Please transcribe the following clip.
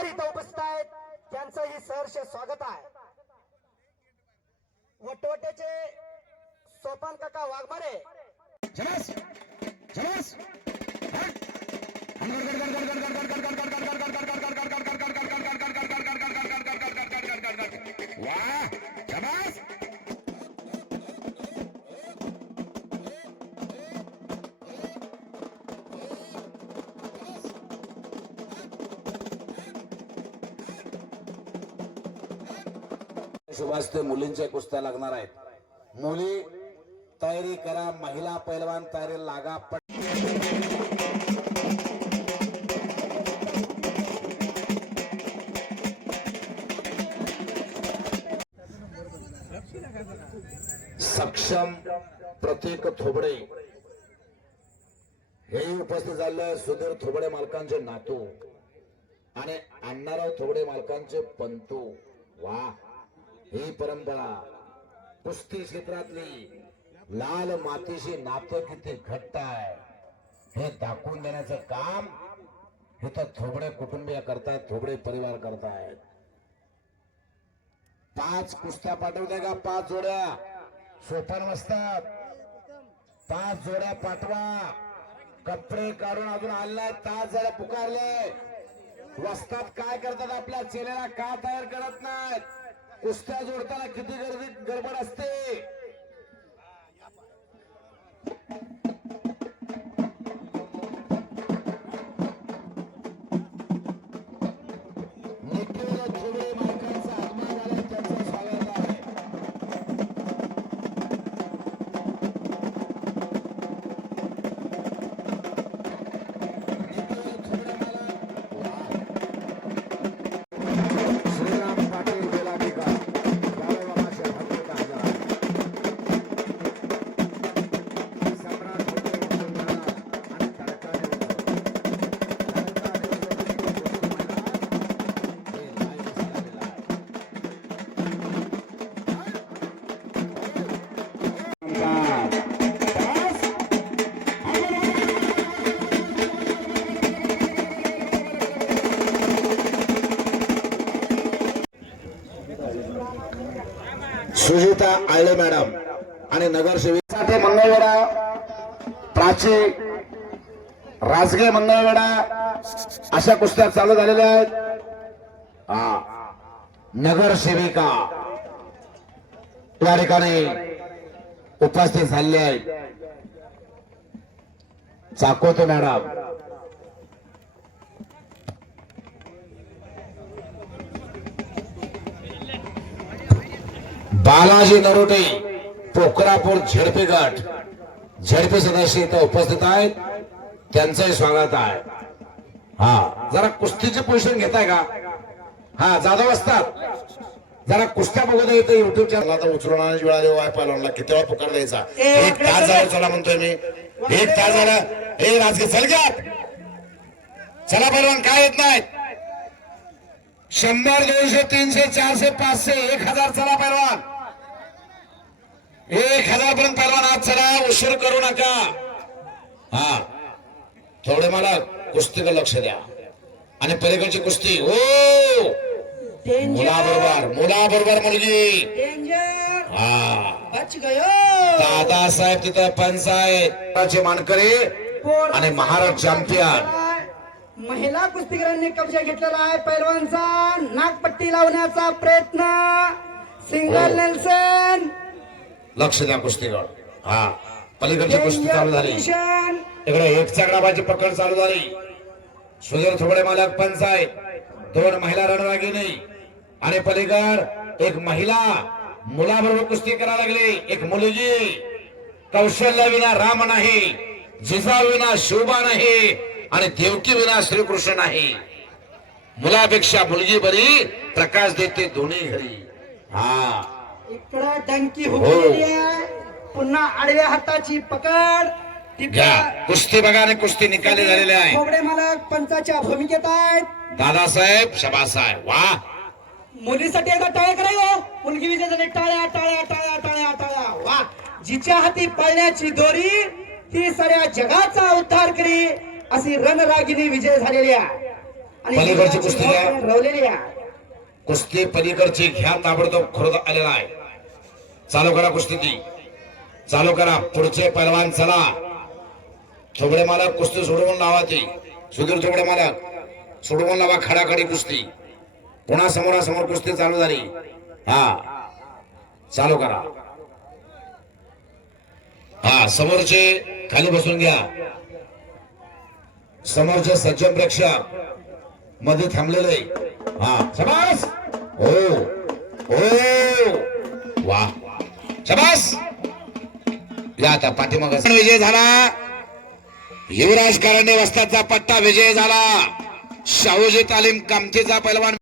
मान्यवर इथं उपस्थित आहेत त्यांचंही सहर्ष स्वागत आहे। वटवटेचे सोपान काका वाघमारे सुभाषते मुलींच्या कुस्त्या लागणार आहेत। मुली तयारी करा, महिला पैलवान तयारी लागा। सक्षम प्रतीक थोबडे हे उपस्थित झाले। सुधीर थोबडे मालकांचे नातू आणि अण्णाराव थोबडे मालकांचे पंतू। वाह, ही परंपरा कुस्ती क्षेत्रातली लाल मातीशी नातं किती घट्ट आहे हे दाखवून देण्याचं काम इथं थोबडे कुटुंबीय करतायत, थोबडे परिवार करतायत। 5 कुस्त्या पाठवल्या का? 5 जोड्या सोपान बसतात। 5 जोड्या पाठवा। कपडे काढून अजून आले तास झाले पुकारले। वस्तात काय करतात? आपल्या चेलेला का तयार करत नाहीत? कुस्त्या जोडताना किती गडबड असते। थोडे मालकांचा आगमन झाला, त्यांचं स्वागत आहे। श्रीराम पाटील बेलाडिका सुजिता आळे मॅडम आणि नगरसेविकासाठी मंगळवेढा, प्राची, राजगे मंगळवेढा अशा कुस्त्या चालू झालेल्या आहेत। नगरसेविका या ठिकाणी उपस्थित झालेले आहेत। चाकोते मॅडम, बालाजी नरोटे पोखरापूर झेडपी गट झेडपी सदस्य इथं उपस्थित आहेत, त्यांचंही स्वागत आहे। जरा कुस्तीची पोझिशन घेताय का? जाधव असतात, जरा कुस्त्या बघू दे इथं युट्यूबच्या। आता उचलून आणि वेळा देऊ आहे पहिल्यांदा, किती वेळा पुकार द्यायचा? 1 तास झाला चला म्हणतोय मी, 1 तास झाला। हे राजगे चल घ्या, चला पहिलवान, काय येत नाहीत? 100, 200, 300, 400, 500, 1000 चला पहिलवान, 1000 पर्यंत पहिलवान आज चला, उशीर करू नका। थोडे मला कुस्तीकडे लक्ष द्या आणि पलीकडची कुस्ती हो मुलाबरोबर मुलगी। दादासाहेब तिथं पंचायत मानकरी आणि महाराष्ट्र चॅम्पियन। महिला कुस्तीगीरांनी कब्जा घेतलेला आहे पैलवानचा। नागपट्टी लावण्याचा प्रयत्न, सिंगल नेल्सन। लक्ष द्या कुस्तीगड। पलीकडची कुस्ती चालू झाली, इकडे एकच्या ग्रामाची पकड चालू झाली। सुधीर थोबडे मालक पंचायत, 2 महिला रणरागिणी आणि पलीकड एक महिला मुलाबरोबर कुस्ती करायला लागली। एक मुलगी, कौशल्य विना राम नाही, जिजा विना शोभा नाही आणि देवकी विना श्रीकृष्ण नाही। मुलापेक्षा मुलगी बरी, प्रकाश देते दोन्ही घरी। इकडे टंकी हुकलेली आहे, पुन्हा आडव्या हाताची पकड। कुस्ती बघा आणि कुस्ती निकाली झालेली आहे। थोबडे मालक पंचाच्या भूमिकेत आहेत। दादासाहेब शाबास आहे, वाह। मुलीसाठी एकदा टाळ्या करायला, मुलगी विजय झाली। टाळ्या टाळ्या टाळ्या टाळ्या टाळ्या, वाह। जिच्या हाती पळण्याची दोरी ती साऱ्या जगाचा उद्धार करी, अशी रणरागिनी विजय झालेली आहे। आणि पलीकडची कुस्ती घ्या. रवलेली या कुस्ती पलीकडची घ्या, ताबडतोब खुरद आलेला आहे. चालू करा कुस्ती ती, चालू करा. पुढचे पैलवान चला. थोबडे मालक कुस्ती सोडवून लावा ती. सुधीर थोबडे मालक सोडवून लावा खडाखडी कुस्ती. पुन्हा समोरासमोर कुस्ती चालू झाली. हा चालू करा. हा समोरचे खाली बसून घ्या. समोरचे सज्जन प्रेक्षक मध्ये थांबलेले. हा शबास. हो हो वा शबास. या आता पाठीमाग विजय झाला. युवराज कारंडे वस्तादचा पट्टा विजय झाला. शाहूजी तालीम कामठीचा पैलवान